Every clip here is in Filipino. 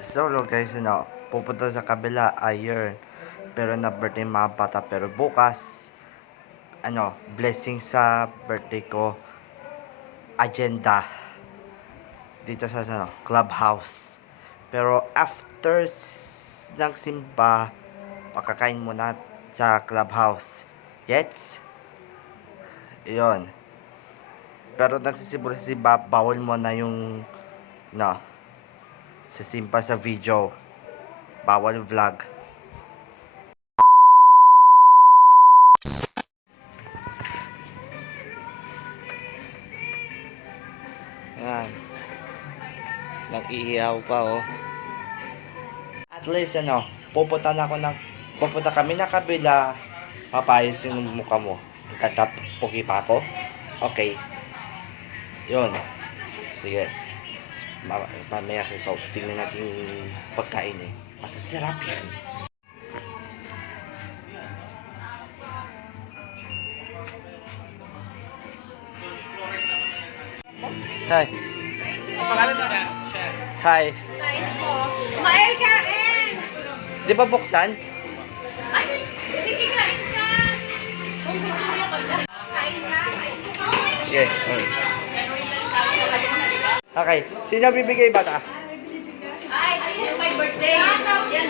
Solo guys, pupunta sa kabila, ayun. Pero na birthday mga bata. Pero bukas, blessing sa birthday ko. Agenda. Dito sa clubhouse. Pero after ng simba, pakakain muna sa clubhouse. Gets? Yun. Pero nagsisibol si bawal mo na yung, sa simpa sa video. Bawal vlog. Yan. Nag-iihaw pa, oh. At least, pupunta kami na kabila, papayos yung mukha mo. Katap, pugi pa ako. Okay. Yun. Sige. Mamaya ikaw, tingnan natin yung pagkain eh. Masasarap yan. Hi. Hi. Kain po. Mael, kain! Di ba buksan? Ay, sige, kain ka. Kung gusto mo yung kain ka, kain ka. Sige. Okay. Sino bibigay bata? Ay, ayun, may birthday. Yan,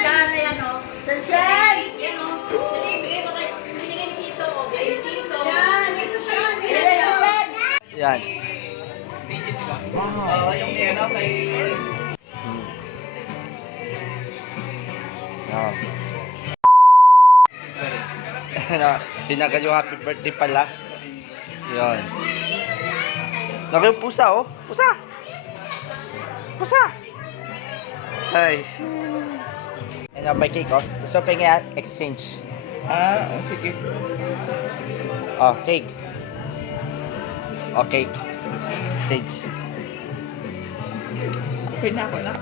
siya na yan, o. Sunshine! Yan, o. Binigay mo kay, binigay ni Tito. Ayun, Tito. Yan. Yung kay... Tinagal yung happy birthday pala. Yun. Laki yung pusa, oh. Pusa! Pusa! Ay. May cake, oh. Gusto pa nga exchange. Sige. Oh, cake. Oh, cake. Exchange. Okay na ako na.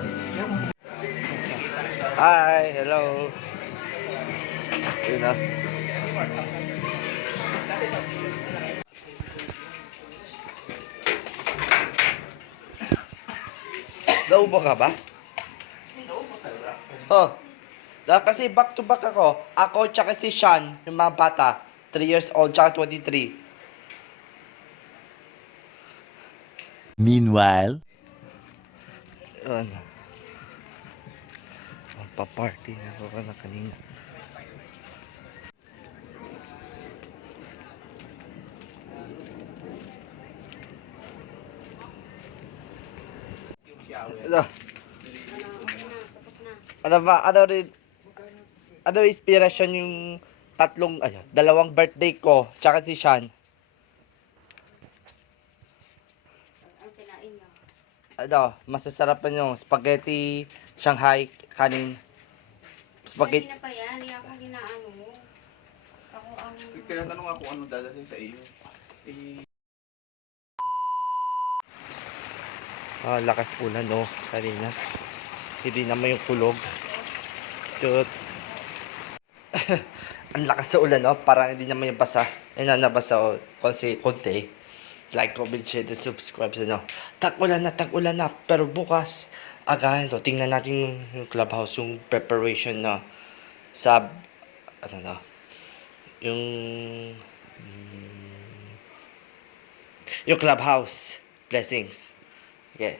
Hi, hello. Yun na. Naubo ka ba? Oh. Kasi back to back ako. Ako tsaka si Sean, yung mga bata. 3 years old tsaka 23. Meanwhile, Yun. Magpa-party na ako na kanina. Ano ba? Ano inspiration yung dalawang birthday ko tsaka si Sean? Masasarapan yung spaghetti, Shanghai, kanin. Spaghetti. Hindi na pa yan, hindi ako ginaano. Ako ang... Tinatanong ako ano dadasin sa iyo. Lakas ulan, no? Kanina. Hindi naman yung kulog. Tut. Ang lakas sa ulan, no? Parang hindi naman yung basa. Nabasa, kasi konti. Like, comment, share, and subscribe sa Tag-ulan na. Pero bukas, agahan to. Tingnan natin yung clubhouse, yung preparation na sa, yung clubhouse. Blessings. Okay.